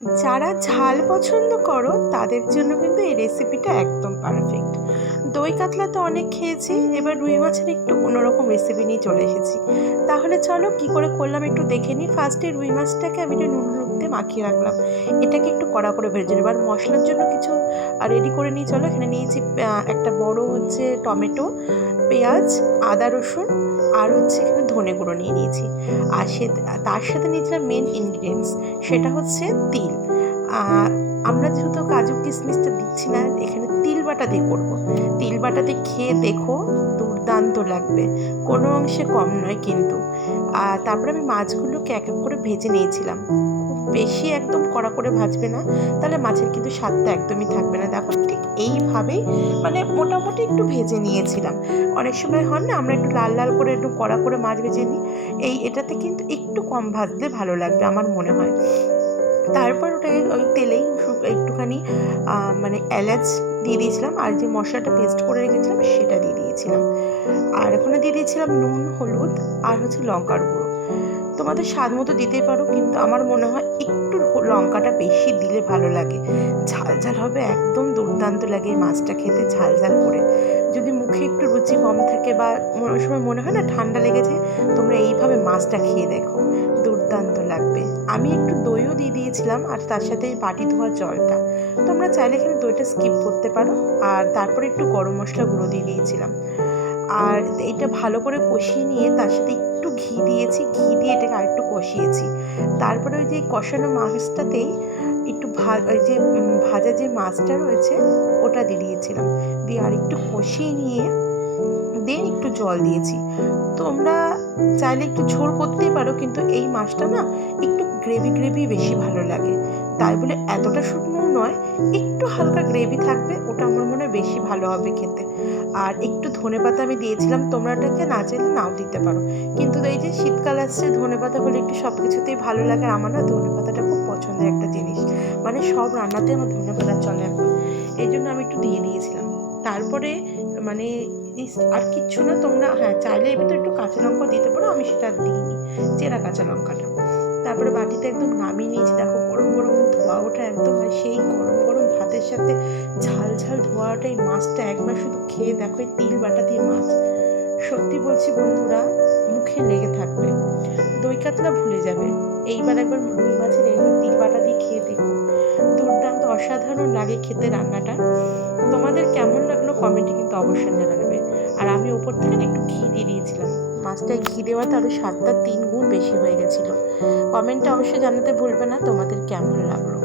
যারা ঝাল পছন্দ করো, তাদের জন্য কিন্তু এই রেসিপিটা একদম পারফেক্ট দই কাতলা তো অনেক খেয়েছি, এবার রুই মাছের একটু অন্যরকম রেসিপি নিয়ে চলে এসেছি। তাহলে চলো কি করে করলাম একটু দেখে নিই। ফার্স্টে রুই মাছটাকে আমি একটু নুন রুখতে মাখিয়ে রাখলাম। এটাকে একটু কড়া করে ভেজে নেব। আর মশলার জন্য কিছু রেডি করে নিয়ে চলো এখানে নিয়েছি একটা বড় হচ্ছে টমেটো, পেঁয়াজ, আদা রসুন আর হচ্ছে এখানে ধনে গুঁড়ো নিয়ে নিয়েছি। আর সে, তার সাথে নিয়েছিলাম মেন ইনগ্রিডিয়েন্টস সেটা হচ্ছে তিল। আমরা যেহেতু কাজু কিশমিশটা দিচ্ছি না, এখানে তিল বাটা দিয়ে করব। তিল বাটা দিয়ে খেয়ে দেখো দুর্দান্ত লাগবে। কোনো অংশে কম নয় কিন্তু। আর তারপরে আমি মাছগুলোকে এক এক করে ভেজে নিয়েছিলাম। খুব বেশি একদম কড়া করে ভাজবে না, তাহলে মাছের কিন্তু স্বাদটা একদমই থাকবে না। দেখো ঠিক এইভাবেই মানে মোটামুটি একটু ভেজে নিয়েছিলাম। অনেক সময় হয় না, আমরা একটু লাল লাল করে একটু কড়া করে মাছ ভেজে নিই। এই এটাতে কিন্তু একটু কম ভাজলে ভালো লাগবে আমার মনে হয়। তারপর ওটাকে ওই তেলেই একটুখানি মানে এলাচ দিয়ে দিয়েছিলাম আর যে মশলাটা পেস্ট করে রেখেছিলাম সেটা দিয়ে দিয়েছিলাম। আর ওখানে দিয়ে দিয়েছিলাম নুন, হলুদ আর হচ্ছে লঙ্কার গুঁড়ো। তোমাদের স্বাদ মতো দিতেই পারো, কিন্তু আমার মনে হয় একটু লঙ্কাটা বেশি দিলে ভালো লাগে। ঝাল ঝাল হবে, একদম দুর্দান্ত লাগে মাছটা খেতে ঝাল ঝাল করে। যদি মুখে একটু রুচি কম থাকে বা সময় মনে হয় না ঠান্ডা লেগেছে, তোমরা এইভাবে মাছটা খেয়ে দেখো। আমি একটু দইও দিয়ে দিয়েছিলাম আর তার সাথে এই বাটি ধোয়া জলটা। তোমরা চাইলে এখানে দইটা স্কিপ করতে পারো। আর তারপরে একটু গরম মশলা গুঁড়ো দিয়ে দিয়েছিলাম। আর এটা ভালো করে কষিয়ে নিয়ে তার সাথে একটু ঘি দিয়েছি। ঘি দিয়ে এটাকে আরেকটু কষিয়েছি। তারপরে ওই যে কষানো মাছটাতেই একটু ওই যে ভাজা যে মাছটা রয়েছে, ওটা দিয়ে দিয়েছিলাম। দিয়ে আর একটু কষিয়ে নিয়ে দিয়ে একটু জল দিয়েছি। তোমরা চাইলে একটু ঝোল করতেই পারো, কিন্তু এই মাছটা না একটু গ্রেভি গ্রেভি বেশি ভালো লাগে। তাই বলে এতটা শুকনো নয়, একটু হালকা গ্রেভি থাকবে, ওটা আমার মনে হয় বেশি ভালো হবে খেতে। আর একটু ধনে পাতা আমি দিয়েছিলাম, তোমরা এটাকে না চাইলে নাও দিতে পারো। কিন্তু এই যে শীতকাল আসছে, ধনে পাতা হলে একটু সব কিছুতেই ভালো লাগে। আমার না ধনে পাতাটা খুব পছন্দের একটা জিনিস। মানে সব রান্নাতে আমার ধনে পাতা চলে এখন। এই জন্য আমি একটু দিয়ে দিয়েছিলাম। তারপরে মানে আর কিচ্ছু না, তোমরা হ্যাঁ চাইলে এর ভিতরে একটু কাঁচা লঙ্কা দিতে পারো, আমি সেটা দিইনি। চেরা কাঁচা লঙ্কাটা। তারপরে বাটিতে একদম নামিয়ে নিয়েছি। দেখো গরম গরম ধোয়া ওঠা একদম মানে সেই গরম গরম ভাতের সাথে ঝাল ঝাল ধোয়া ওঠা এই মাছটা একবার শুধু খেয়ে দেখো, এই তিল বাটা দিয়ে মাছ। সত্যি বলছি বন্ধুরা, মুখে লেগে থাকবে। দই কাতলা ভুলে যাবে। এইবার একবার রুই মাছের এইবার তিল বাটা দিয়ে খেয়ে দেখো। দুর্দান্ত, অসাধারণ লাগে খেতে রান্নাটা। তোমাদের কেমন লাগল কমেন্টে কিন্তু অবশ্যই জানাবে। আর আমি ওপর থেকে একটু ঘি দিয়ে দিয়েছিলাম। মাছটায় ঘি দেওয়াতে আরও সাতটা তিন গুণ বেশি হয়ে গেছিল। কমেন্টটা অবশ্যই জানাতে ভুলবে না, তোমাদের কেমন লাগল?